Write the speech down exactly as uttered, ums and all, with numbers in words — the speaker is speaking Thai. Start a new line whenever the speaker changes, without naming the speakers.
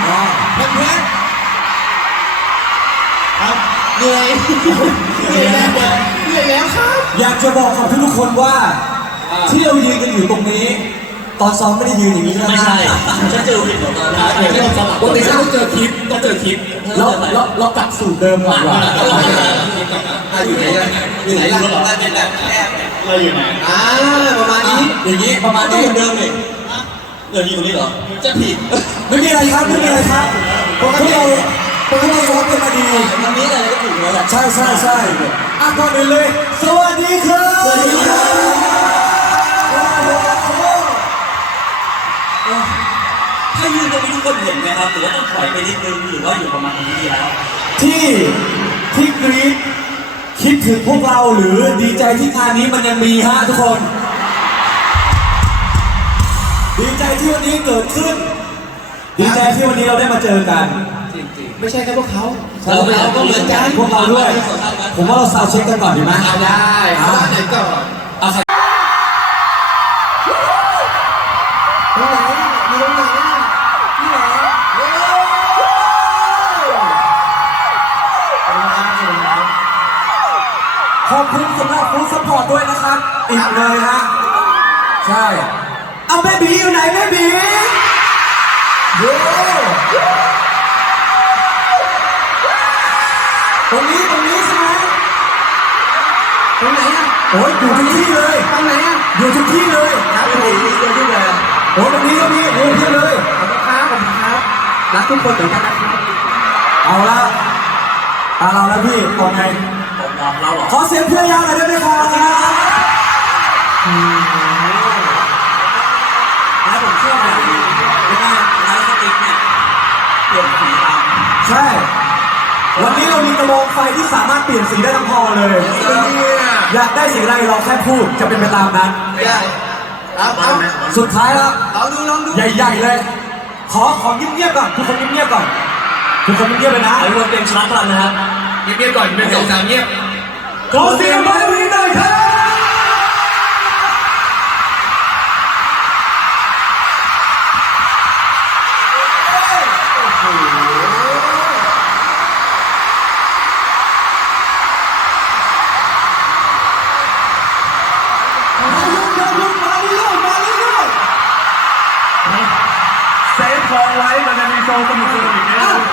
เพื่อนเพื่อนครับเหนื่อยเหนื่อยแล้วเหนื่อยแล้วครับ
อยากจะบอกกับทุกๆคนว่าที่เรายืนกันอยู่ตรงนี้ตอนซ้อมไม่ได้ยืนอย่างนี้นะ
ไม่ใช่ฉันเจอผิดตอนนั้น
ปกติฉันต้องเจอคลิปต้องเจอคลิป
เราเราเรากลับสู่เดิมก่อนว่า
อยู่ไหนอยู่ไหนล่ะเราเป็นแบบแอบเราอยู่ไหนอ่าประมาณนี้
อย่างนี้ประมาณนี้
เดิมเลยเดินอยู่นี่เหรอจะผิด
ไม่มีอะไรครับไม่มีอะไรครับพวกเราพวกเราซ้อมกันมาดี
วันนี้อะไรก็ถูกแล้วแหละ
ใช่ใช่ใช่อ่ะก่อนอื่นเลยสวัสดีครับ
สวัสดีครับถ้ายืนตรงนี้ทุกคนเห็นไหมครับหรือว่าต้องถอยไปนิดนึงหรือว่าอยู่ประมาณนี้ดีแล้ว
ที่ที่กรี๊ดคิดถึงพวกเราหรือดีใจที่งานนี้มันยังมีฮะทุกคนดีใจที่วันนี้เกิดขึ้นดีใจที่วันนี้เราได้มาเจอกัน
ไม่ใช่แค่พวกเขา
เราเราก็เหมือนกัน
พวกเราด้วยผมว่าเราซาวเช็คกันก่อนดีไหม
ได้เอาไหนก่อนเอาใครมีตรงไหนนี่เหรอ
ขอบคุณสำหรับฟู้ดซัพพอร์ตด้วยนะครับอีกเลยฮะใช่เอาแม่บีอยู่ไหนแม่บีโย่ตรงนี้ตรงนี้ใช่ไหม
ตรงไหนอ่ะ
โอ้ยอยู่ทุกที่เลย
ตรงไหนอ่ะ
อยู่ทุกที่เลย
ครับผมอยู่ทุกที่เลย
โอ้ตรงนี้ก็มีโอ้เพียบเลย
ขอบคุณครับขอบคุณครับรักทุกคนเหมือนกันนะครับ
เอาละตาเราแล้วพี่ตอนไง
เราหรอ
ขอเสียงเพื่อนยาวหน่อยได้ไหมครับ
แล้วผมเชื่อแบบนี้ว่าไลฟ์สติ๊กเนี่ยเปลี่ยนสีตาม
ใช่วันนี้เรามีกระบอกไฟที่สามารถเปลี่ยนสีได้ทั้งพอเลยอยากได้สีอะไรเราแค่พูดจะเป็นไปตามนั้นสุดท้ายแล้ว
ลองดูลองดู
ใหญ่ๆเลยขอขอเงียบๆก่อนทุกคนเงียบๆก่อนทุกคนเงียบๆเลยนะ
ไอ้วันเป็นชนะกันนะครับ
เงียบๆก่อนเป็นสองสามเงียบ
ขอเสียงไม้วีหน่อยครับ
เซฟคองไว้มันจะมีโชว์สนุกสนุกอีกนะทุก